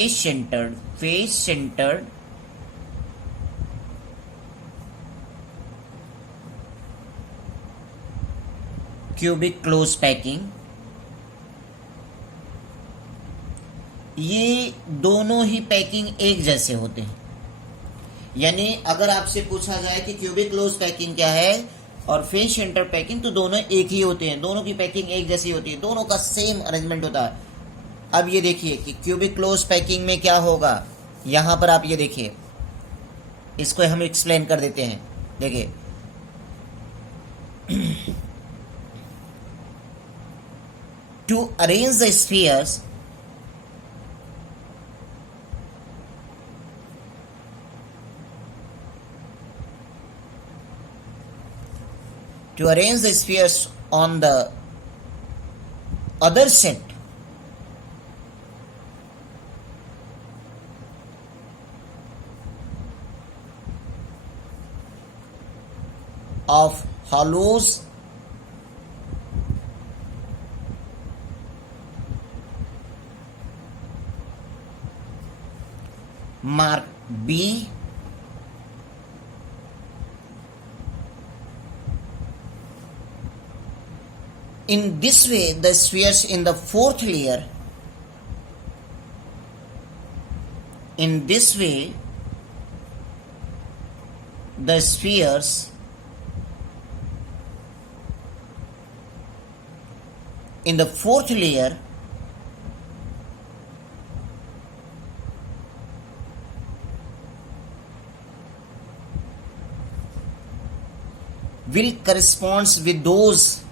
face centered cubic close packing, ये दोनों ही packing एक जैसे होते हैं। यानी अगर आपसे पूछा जाए कि क्यूबिक क्लोज पैकिंग क्या है और फेस सेंटर पैकिंग, तो दोनों एक ही होते हैं, दोनों की पैकिंग एक जैसी होती है, दोनों का सेम अरेंजमेंट होता है। अब ये देखिए कि क्यूबिक क्लोज पैकिंग में क्या होगा। यहां पर आप ये देखिए, इसको हम एक्सप्लेन कर देते हैं। देखिए to arrange the spheres, to arrange the spheres on the other set of hollows marked B in this way the spheres in the fourth layer, in this way the spheres in the fourth layer will corresponds with those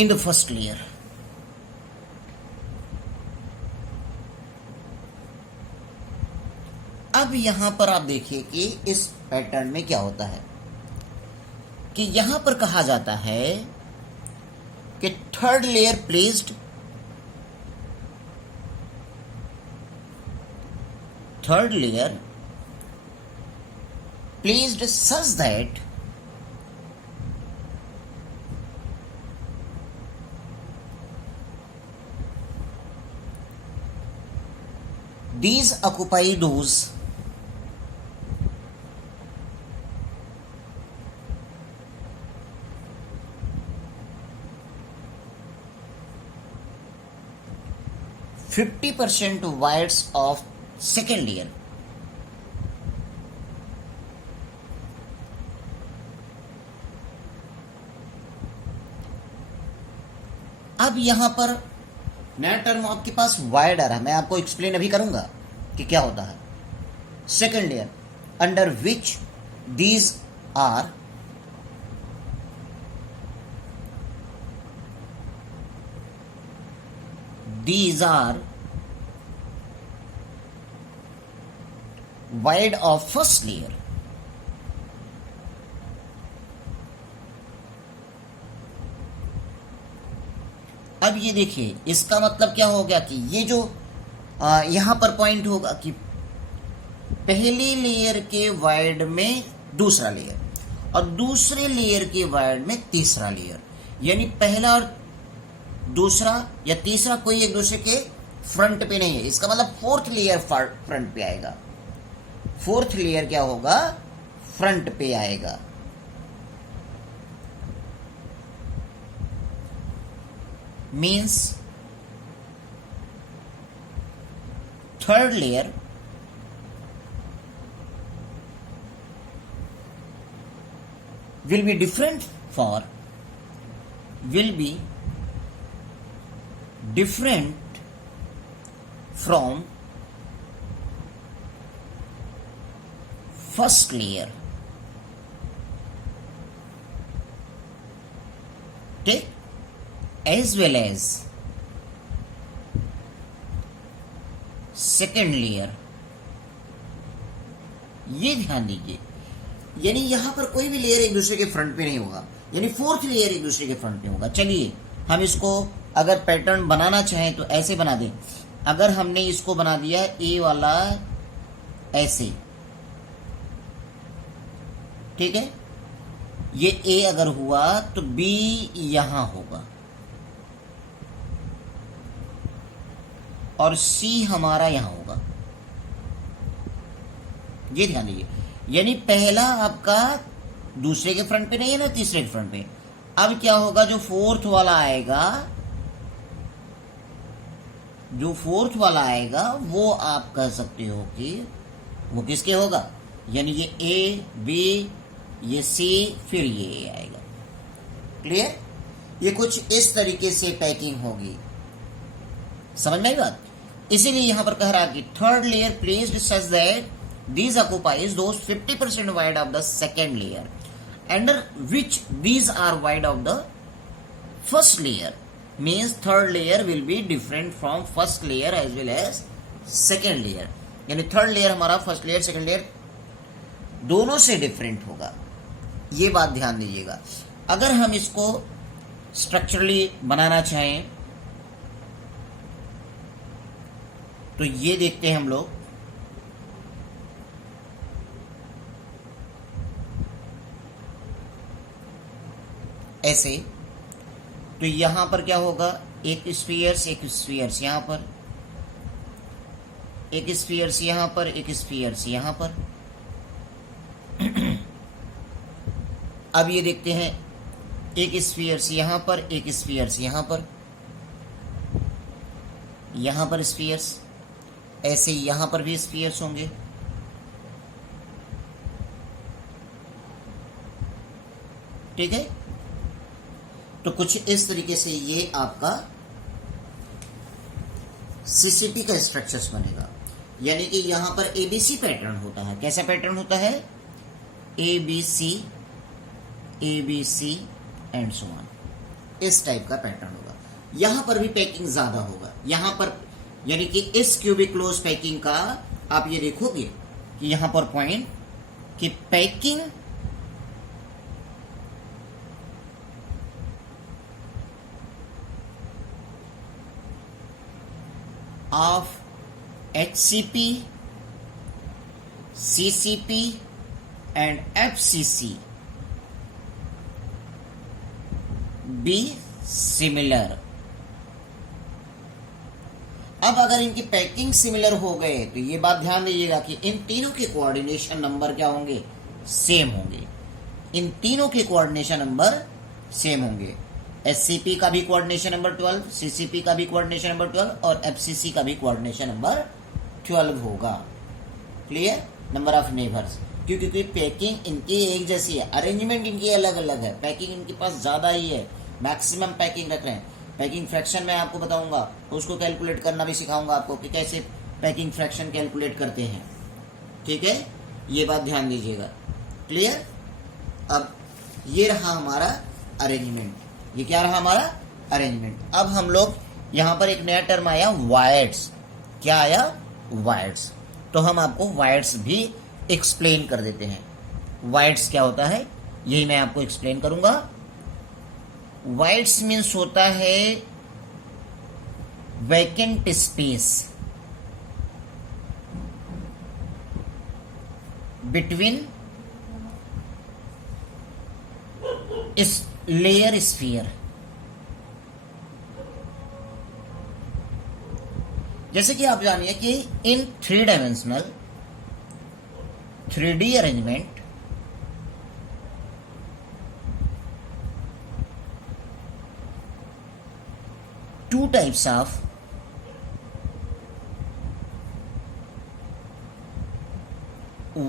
in the first layer। अब यहां पर आप देखिए कि इस pattern में क्या होता है कि यहां पर कहा जाता है कि third layer placed, third layer placed such that these occupy those %50 voids of second layer। अब यहां पर नया टर्म आपके पास वाइड आ रहा है, मैं आपको एक्सप्लेन अभी करूंगा कि क्या होता है। Second layer under which these are wide of first layer। अब ये देखिए इसका मतलब क्या हो गया कि ये जो यहां पर पॉइंट होगा कि पहली लेयर के वाइड में दूसरा लेयर और दूसरे लेयर के वाइड में तीसरा लेयर, यानी पहला और दूसरा या तीसरा कोई एक दूसरे के फ्रंट पे नहीं है। इसका मतलब फोर्थ लेयर फ्रंट पे आएगा, फोर्थ लेयर क्या होगा, फ्रंट पे आएगा। Means third layer will be different from first layer। ठीक, as well as second layer। ये ध्यान दीजिए यानी यहां पर कोई भी लेयर एक दूसरे के फ्रंट पे नहीं होगा, यानी फोर्थ लेयर एक दूसरे के फ्रंट पे होगा। चलिए हम इसको अगर पैटर्न बनाना चाहें तो ऐसे बना दें। अगर हमने इसको बना दिया ए वाला ऐसे, ठीक है, ये ए अगर हुआ तो बी यहां होगा और सी हमारा यहां होगा। ये ध्यान दीजिए, यानी पहला आपका दूसरे के फ्रंट पे नहीं है ना, तीसरे के फ्रंट पे। अब क्या होगा, जो फोर्थ वाला आएगा, जो फोर्थ वाला आएगा वो आप कह सकते हो कि वो किसके होगा, यानी ये ए बी, ये सी, फिर ये ए आएगा। क्लियर? ये कुछ इस तरीके से पैकिंग होगी, समझ में आई बात? इसीलिए यहां पर कह रहा है कि third layer placed such that these occupies those 50% wide of the second layer under which these are wide of the first layer, means third layer will be different from first layer as well as second layer। यानी third layer हमारा first layer second layer दोनों से different होगा। ये बात ध्यान दीजिएगा। अगर हम इसको स्ट्रक्चरली बनाना चाहें तो ये देखते हैं हम लोग, ऐसे। तो यहां पर क्या होगा, एक स्फीयर्स एक स्फीयर्स यहां पर, एक स्फीयर्स यहां पर, एक स्फीयर्स यहां पर। अब ये देखते हैं, एक स्फीयर्स यहां पर, एक स्फीयर्स यहां पर, यहां पर स्फीयर्स, ऐसे यहां पर भी स्फीयर्स होंगे। ठीक है, तो कुछ इस तरीके से ये आपका सीसीपी का स्ट्रक्चर्स बनेगा। यानी कि यहां पर एबीसी पैटर्न होता है। कैसा पैटर्न होता है? एबीसी एंड सो ऑन, इस टाइप का पैटर्न होगा। यहां पर भी पैकिंग ज्यादा होगा। यहां पर यानी कि इस क्यूबिक क्लोज पैकिंग का आप ये देखोगे कि यहां पर पॉइंट कि packing of HCP, CCP and FCC be similar। अब अगर इनकी पैकिंग सिमिलर हो गए तो ये बात ध्यान दीजिएगा कि इन तीनों के कोऑर्डिनेशन नंबर क्या होंगे? सेम होंगे। इन तीनों के कोऑर्डिनेशन नंबर सेम होंगे। एससीपी का भी कोऑर्डिनेशन नंबर 12, सीसीपी का भी कोऑर्डिनेशन नंबर 12 और एफसीसी का भी कोऑर्डिनेशन नंबर 12 होगा। क्लियर? नंबर ऑफ नेबर्स, क्योंकि पैकिंग इनकी एक जैसी है, अरेंजमेंट इनकी अलग अलग है, पैकिंग इनके पास ज्यादा ही है, मैक्सिमम पैकिंग रख रहे हैं। पैकिंग फ्रैक्शन मैं आपको बताऊंगा, उसको कैलकुलेट करना भी सिखाऊंगा आपको कि कैसे पैकिंग फ्रैक्शन कैलकुलेट करते हैं। ठीक है, ये बात ध्यान दीजिएगा। क्लियर? अब ये रहा हमारा अरेंजमेंट। ये क्या रहा हमारा? अरेंजमेंट। अब हम लोग यहां पर एक नया टर्म आया, वायर्स। क्या आया? वायर्स। तो हम आपको वायर्स भी एक्सप्लेन कर देते हैं। वायर्स क्या होता है यही मैं आपको एक्सप्लेन करूंगा। वायर्स मीन्स होता है वैकेंट स्पेस बिटवीन इस लेयर स्फीयर। जैसे कि आप जानिए कि इन 3 dimensional 3D arrangement two types of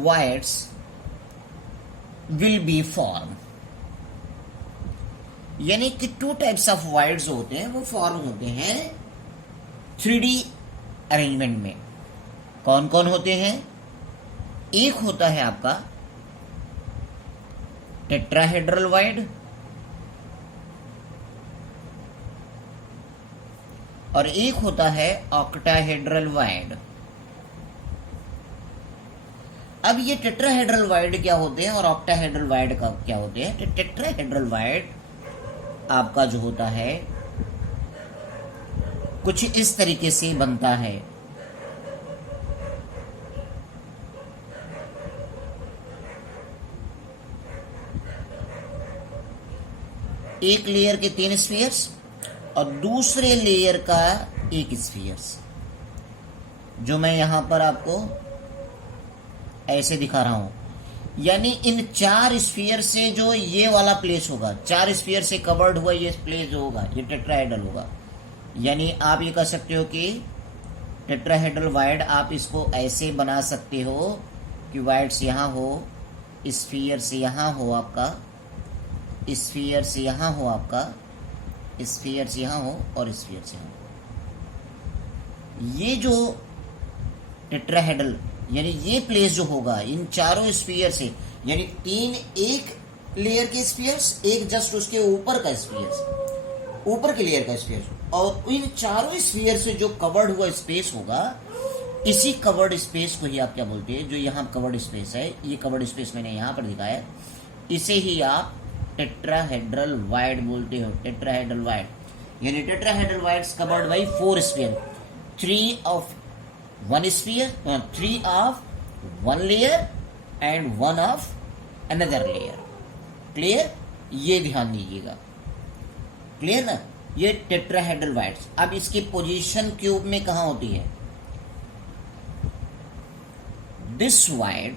wires will be formed। यानी कि 2 टाइप्स ऑफ वायर्स होते हैं वो फॉर्म होते हैं 3D अरेंजमेंट में। कौन कौन होते हैं? एक होता है आपका टेट्राहेड्रल वायर और एक होता है ऑक्टाहेड्रल वायर। अब ये टेट्राहेड्रल वाइड क्या होते हैं और ऑक्टाहेड्रल वाइड का क्या होते हैं? तो टेट्राहेड्रल वाइड आपका जो होता है कुछ इस तरीके से बनता है। एक लेयर के 3 स्फीयर्स और दूसरे लेयर का 1 स्फीयर्स, जो मैं यहां पर आपको ऐसे दिखा रहा हूं। यानी इन 4 स्फीयर से जो ये वाला प्लेस होगा, 4 स्फीयर से कवर्ड हुआ ये प्लेस जो होगा, ये टेट्राहेड्रल होगा। यानी आप ये कह सकते हो कि टेट्राहेड्रल वाइड आप इसको ऐसे बना सकते हो कि वाइड्स यहां हो, स्फीयर से यहां हो आपका, स्फीयर से यहां हो आपका, स्फीयर से यहां हो और स्फीयर से यहां हो। ये जो टेट्राहेड्रल यानी ये प्लेस जो होगा इन चारों स्फीयर से, यानी 3 एक लेयर के स्फीयर्स, एक जस्ट उसके ऊपर का स्फीयर्स, ऊपर के लेयर का स्फीयर, और इन चारों स्फीयर से जो कवर्ड हुआ स्पेस होगा, इसी कवर्ड स्पेस को ही आप क्या बोलते हैं? जो यहाँ कवर्ड स्पेस है, ये कवर्ड स्पेस मैंने यहाँ पर दिखाया है, इसे ही आप टेट्राहेड्रल वाइड बोलते हो। टेट्राहेड्रल वाइड यानी tetrahedral wides covered by 4 sphere, 3 of 1 sphere, 3 of 1 layer and 1 of another layer। Clear? ये ध्यान दीजिएगा। क्लियर ना? ये टेट्राहेड्रल वाइड्स। अब इसकी पोजीशन क्यूब में कहां होती है? This wide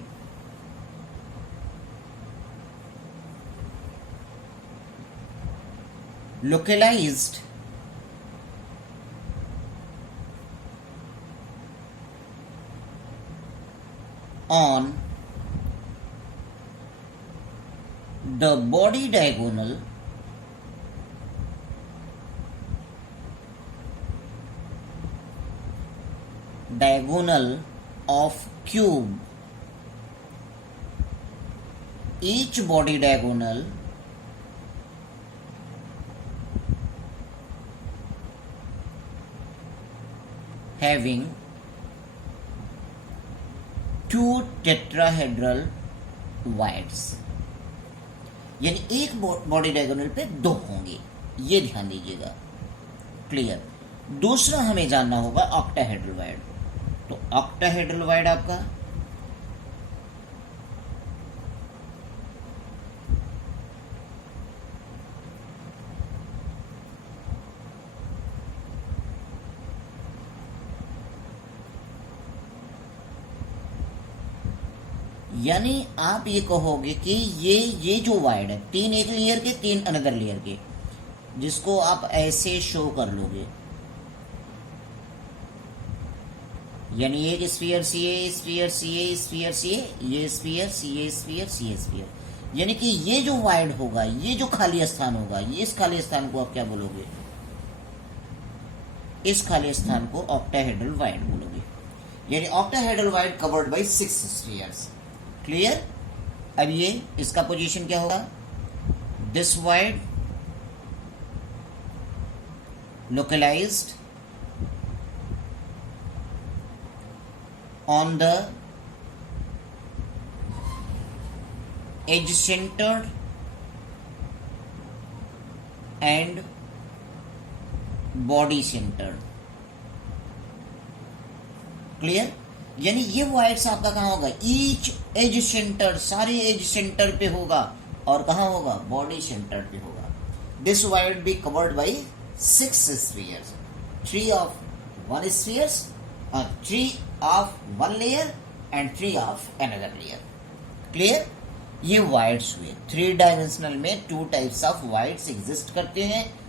localized on the body diagonal of cube, each body diagonal having 2 tetrahedral wides. यानी एक बॉडी डायगोनल पे 2 होंगे, ये ध्यान दीजिएगा। क्लियर? दूसरा हमें जानना होगा ऑक्टाहेड्रल वाइड। तो ऑक्टाहेड्रल वाइड आपका यानी आप ये कहोगे कि ये जो वाइड है, 3 एक लेयर के, 3 अनदर लेयर के, जिसको आप ऐसे शो कर लोगे, यानी एक स्फीयर सी ए, स्फीयर सी ए, स्फीयर सी ए, ये स्फीयर सी ए, स्फीयर सी ए, स्फीयर, यानी कि ये जो वाइड होगा, ये जो खाली स्थान होगा, ये इस खाली स्थान को आप क्या बोलोगे? इस खाली स्थान को ऑक्टाहेड्रल वाइड बोलोगे। यानी octahedral void covered by 6 spheres. Clear? अब ये इसका पोजीशन क्या होगा? This void localized on the edge centered and body centered। Clear? यानी ये वाइड्स आपका कहां होगा? ईच एज सेंटर, सारे एज सेंटर पे होगा, और कहां होगा? बॉडी सेंटर पे होगा। This void be covered by 6 spheres, 3 of 1 spheres, 3 of 1 layer and 3 of another layer। Clear? ये वाइड्स हुए। 3 डायमेंशनल में 2 टाइप्स ऑफ वाइड्स एग्जिस्ट करते हैं।